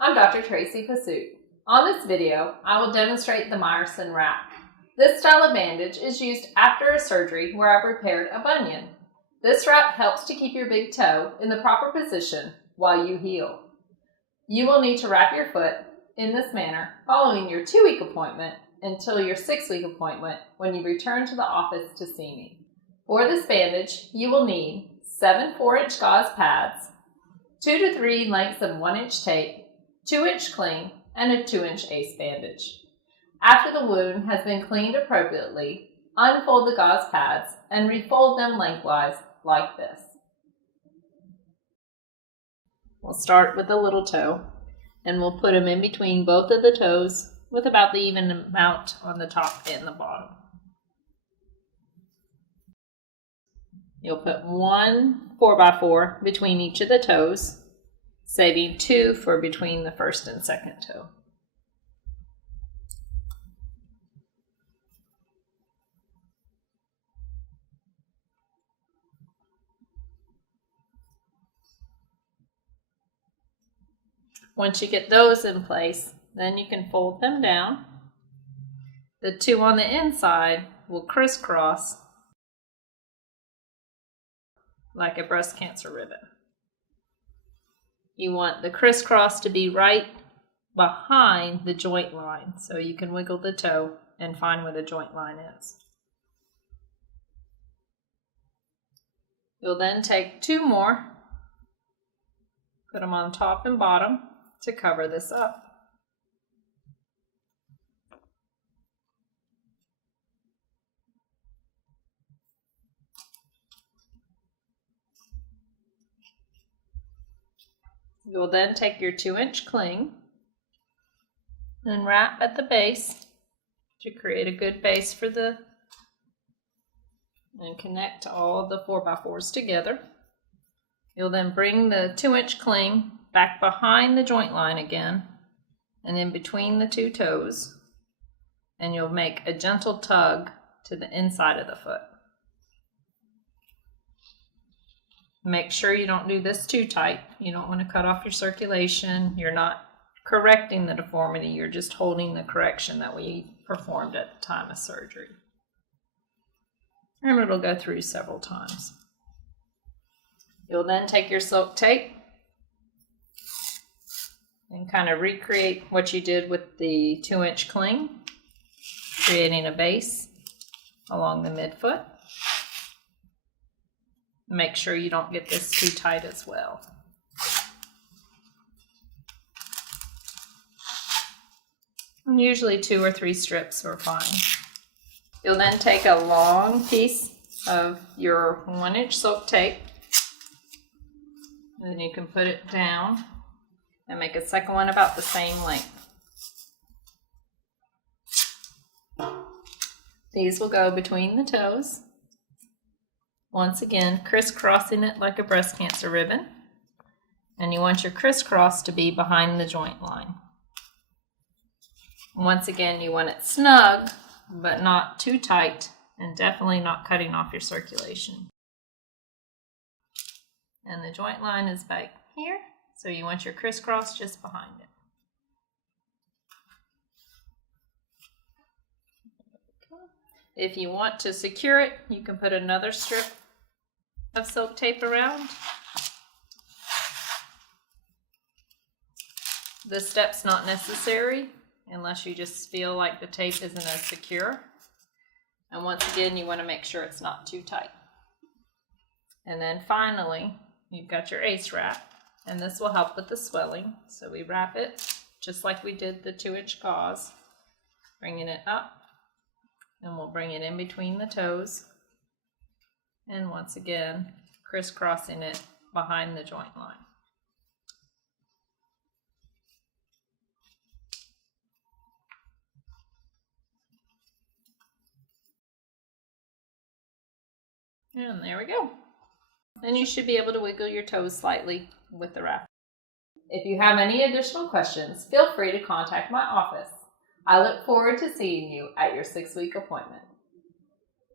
I'm Dr. Tracy Pesut. On this video, I will demonstrate the Myerson Wrap. This style of bandage is used after a surgery where I've repaired a bunion. This wrap helps to keep your big toe in the proper position while you heal. You will need to wrap your foot in this manner following your 2-week appointment until your 6-week appointment when you return to the office to see me. For this bandage, you will need 7 4-inch gauze pads, 2 to 3 lengths of 1-inch tape, 2-inch cling, and a 2-inch ace bandage. After the wound has been cleaned appropriately, unfold the gauze pads and refold them lengthwise like this. We'll start with the little toe, and we'll put them in between both of the toes with about the even amount on the top and the bottom. You'll put 1 4x4 between each of the toes, saving 2 for between the first and second toe. Once you get those in place, then you can fold them down. The 2 on the inside will crisscross like a breast cancer ribbon. You want the crisscross to be right behind the joint line, so you can wiggle the toe and find where the joint line is. You'll then take 2 more, put them on top and bottom to cover this up. You'll then take your 2-inch cling and wrap at the base to create a good base for and connect all of the 4x4s together. You'll then bring the 2-inch cling back behind the joint line again and in between the 2 toes, and you'll make a gentle tug to the inside of the foot. Make sure you don't do this too tight. You don't want to cut off your circulation. You're not correcting the deformity. You're just holding the correction that we performed at the time of surgery. And it'll go through several times. You'll then take your silk tape and kind of recreate what you did with the 2-inch cling, creating a base along the midfoot. Make sure you don't get this too tight as well. And usually 2 or 3 strips are fine. You'll then take a long piece of your 1-inch silk tape, and then you can put it down and make a second one about the same length. These will go between the toes. Once again, crisscrossing it like a breast cancer ribbon. And you want your crisscross to be behind the joint line. Once again, you want it snug, but not too tight, and definitely not cutting off your circulation. And the joint line is back here, so you want your crisscross just behind it. If you want to secure it, you can put another strip of silk tape around. This step's not necessary unless you just feel like the tape isn't as secure. And once again, you want to make sure it's not too tight. And then finally, you've got your ace wrap, and this will help with the swelling. So we wrap it just like we did the 2-inch gauze, bringing it up. And we'll bring it in between the toes. And once again, crisscrossing it behind the joint line. And there we go. Then you should be able to wiggle your toes slightly with the wrap. If you have any additional questions, feel free to contact my office. I look forward to seeing you at your 6-week appointment.